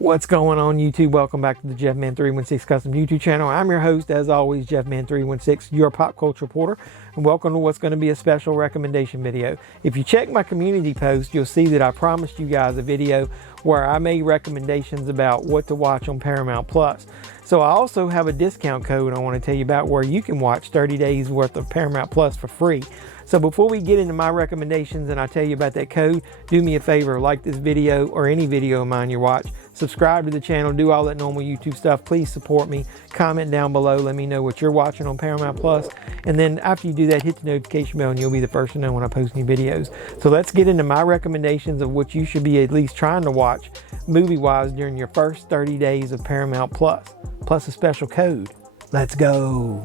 What's going on YouTube? Welcome back to the JeffMan316 Custom YouTube channel. I'm your host, as always, JeffMan316, your pop culture reporter, and welcome to what's going to be a special recommendation video. If you check my community post, you'll see that I promised you guys a video where I made recommendations about what to watch on Paramount Plus. So I also have a discount code I want to tell you about where you can watch 30 days worth of Paramount Plus for free. So before we get into my recommendations and I tell you about that code, do me a favor, like this video or any video of mine you watch, subscribe to the channel, do all that normal YouTube stuff. Please support me, comment down below, let me know what you're watching on Paramount Plus, and then after you do that, hit the notification bell and you'll be the first to know when I post new videos. So let's get into my recommendations of what you should be at least trying to watch movie-wise during your first 30 days of Paramount plus a special code. Let's go.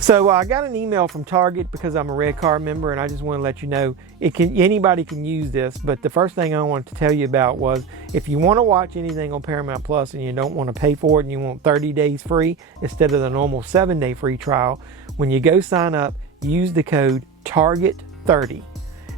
So I got an email from Target because I'm a Red Card member, and I just want to let you know anybody can use this. But the first thing I wanted to tell you about was if you want to watch anything on Paramount Plus and you don't want to pay for it and you want 30 days free instead of the normal 7-day free trial, when you go sign up, use the code TARGET30.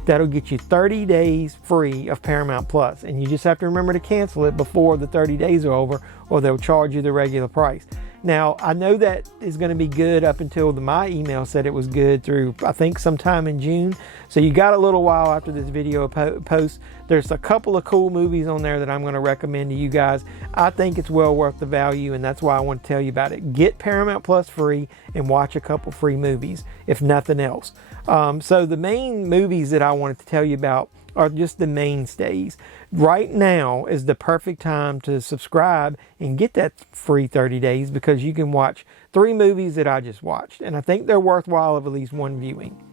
That'll get you 30 days free of Paramount Plus, and you just have to remember to cancel it before the 30 days are over or they'll charge you the regular price. Now, I know that is going to be good up until my email said it was good through, I think, sometime in June. So you got a little while after this video post. There's a couple of cool movies on there that I'm going to recommend to you guys. I think it's well worth the value, and that's why I want to tell you about it. Get Paramount Plus free and watch a couple free movies, if nothing else. So the main movies that I wanted to tell you about are just the mainstays. Right now is the perfect time to subscribe and get that free 30 days because you can watch 3 movies that I just watched, and I think they're worthwhile of at least one viewing.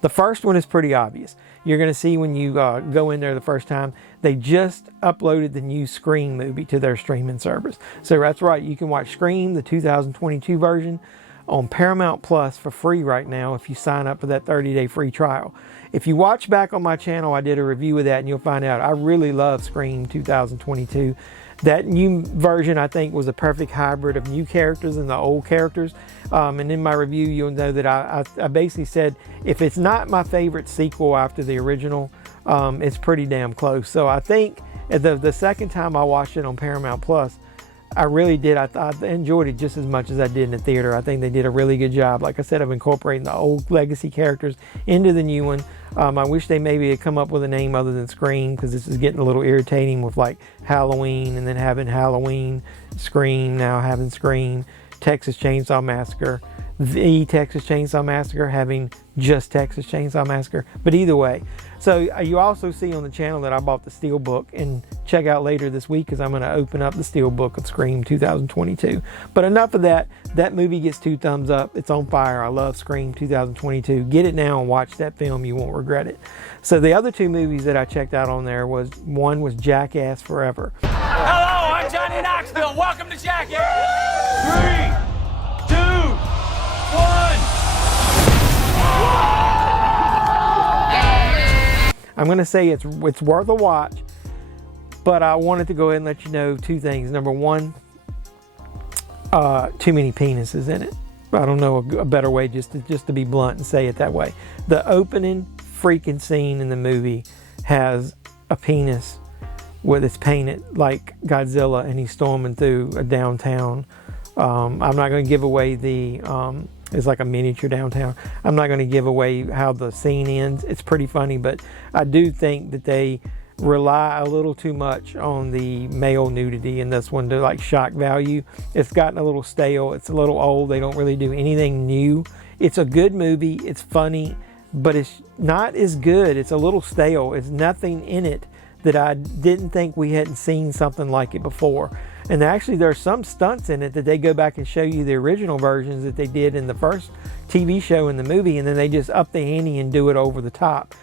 The first one is pretty obvious. You're going to see when you go in there the first time, they just uploaded the new Scream movie to their streaming service. So that's right, you can watch Scream, the 2022 version, on Paramount Plus for free right now if you sign up for that 30-day free trial. If you watch back on my channel, I did a review of that and you'll find out I really love Scream 2022. That new version, I think, was a perfect hybrid of new characters and the old characters. And in my review, you'll know that I basically said if it's not my favorite sequel after the original, it's pretty damn close. So I think the second time I watched it on Paramount Plus, I really did. I enjoyed it just as much as I did in the theater. I think they did a really good job, like I said, of incorporating the old legacy characters into the new one. I wish they maybe had come up with a name other than Scream, because this is getting a little irritating with like Halloween and then having Halloween, Scream, now having Scream, Texas Chainsaw Massacre, the Texas Chainsaw Massacre having just Texas Chainsaw Massacre. But either way, so you also see on the channel that I bought the Steelbook, and check out later this week because I'm going to open up the Steelbook of Scream 2022. But enough of that. That movie gets 2 thumbs up. It's on fire. I love Scream 2022. Get it now and watch that film. You won't regret it. So the other 2 movies that I checked out on there was, one was Jackass Forever. Hello, I'm Johnny Knoxville. Welcome to Jackass. 3, 2, 1. I'm going to say it's worth a watch, but I wanted to go ahead and let you know 2 things. Number one, too many penises in it. I don't know a better way just to be blunt and say it that way. The opening freaking scene in the movie has a penis with it's painted like Godzilla, and he's storming through a downtown. I'm not going to give away the... it's like a miniature downtown. I'm not going to give away how the scene ends. It's pretty funny, but I do think that they rely a little too much on the male nudity in this one to like shock value. It's gotten a little stale. It's a little old. They don't really do anything new. It's a good movie. It's funny, but it's not as good. It's a little stale. It's nothing in it that I didn't think we hadn't seen something like it before. And actually there's some stunts in it that they go back and show you the original versions that they did in the first TV show in the movie, and then they just up the ante and do it over the top.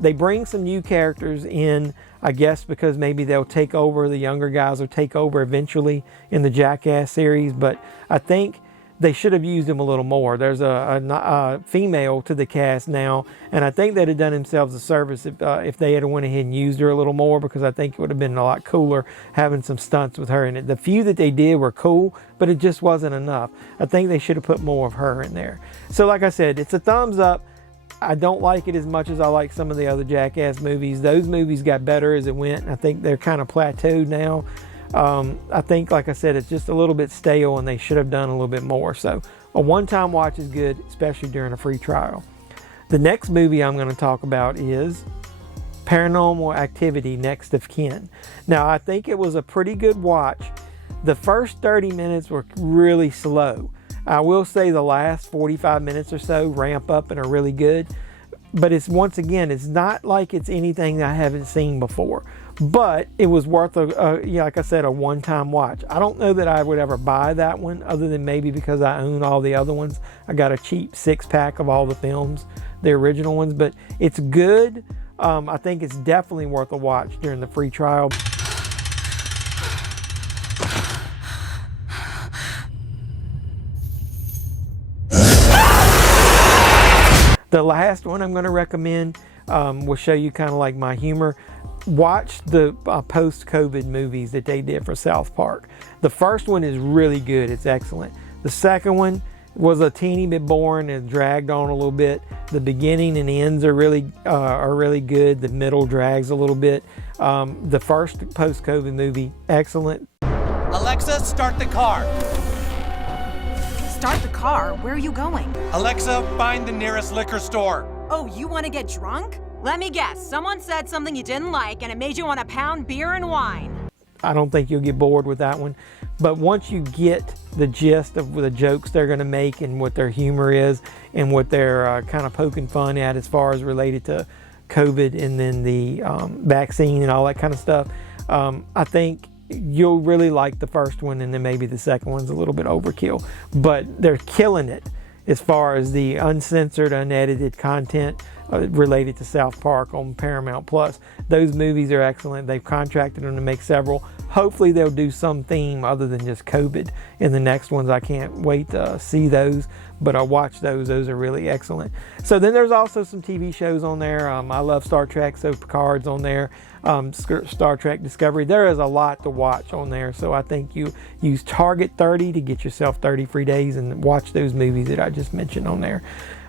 They bring some new characters in, I guess because maybe they'll take over, the younger guys will take over eventually in the Jackass series, but I think they should have used him a little more. There's a female to the cast now, and I think they'd have done themselves a service if they had went ahead and used her a little more, because I think it would have been a lot cooler having some stunts with her in it. The few that they did were cool, but it just wasn't enough. I think they should have put more of her in there. So like I said, it's a thumbs up. I don't like it as much as I like some of the other Jackass movies. Those movies got better as it went. I think they're kind of plateaued now. I think, like I said, it's just a little bit stale and they should have done a little bit more. So a one-time watch is good, especially during a free trial. The next movie I'm going to talk about is Paranormal Activity: Next of Kin. Now, I think it was a pretty good watch. The first 30 minutes were really slow. I will say the last 45 minutes or so ramp up and are really good. But it's, once again, it's not like it's anything I haven't seen before. But it was worth, like I said, a one-time watch. I don't know that I would ever buy that one, other than maybe because I own all the other ones. I got a cheap 6-pack of all the films, the original ones. But it's good. I think it's definitely worth a watch during the free trial. The last one I'm going to recommend will show you kind of like my humor. Watch the post-COVID movies that they did for South Park. The first one is really good. It's excellent. The second one was a teeny bit boring and dragged on a little bit. The beginning and ends are really good. The middle drags a little bit. The first post-COVID movie, excellent. Alexa, start the car. Start the car? Where are you going? Alexa, find the nearest liquor store. Oh, you want to get drunk? Let me guess. Someone said something you didn't like and it made you want to pound beer and wine. I don't think you'll get bored with that one. But once you get the gist of the jokes they're going to make and what their humor is and what they're kind of poking fun at as far as related to COVID and then the vaccine and all that kind of stuff, I think you'll really like the first one, and then maybe the second one's a little bit overkill. But they're killing it as far as the uncensored, unedited content related to South Park on Paramount Plus. Those movies are excellent. They've contracted them to make several. Hopefully they'll do some theme other than just COVID in the next ones. I can't wait to see those, but I'll watch those. Those are really excellent. So then there's also some TV shows on there. I love Star Trek, so Picard's on there. Star Trek Discovery. There is a lot to watch on there, so I think you use Target 30 to get yourself 30 free days and watch those movies that I just mentioned on there.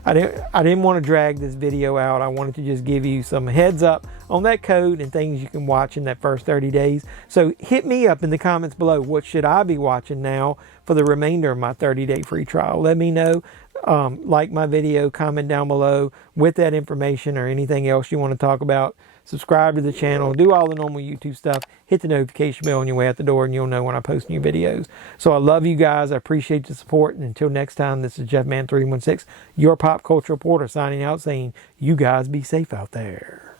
I didn't want to drag this video out. I wanted to just give you some heads up on that code and things you can watch in that first 30 days. So hit me up in the comments below. What should I be watching now for the remainder of my 30-day free trial? Let me know. Like my video, comment down below with that information or anything else you want to talk about. Subscribe to the channel, do all the normal YouTube stuff, hit the notification bell on your way out the door, and you'll know when I post new videos. So I love you guys. I appreciate the support. And until next time, this is JeffMan316, your pop culture reporter, signing out saying, you guys be safe out there.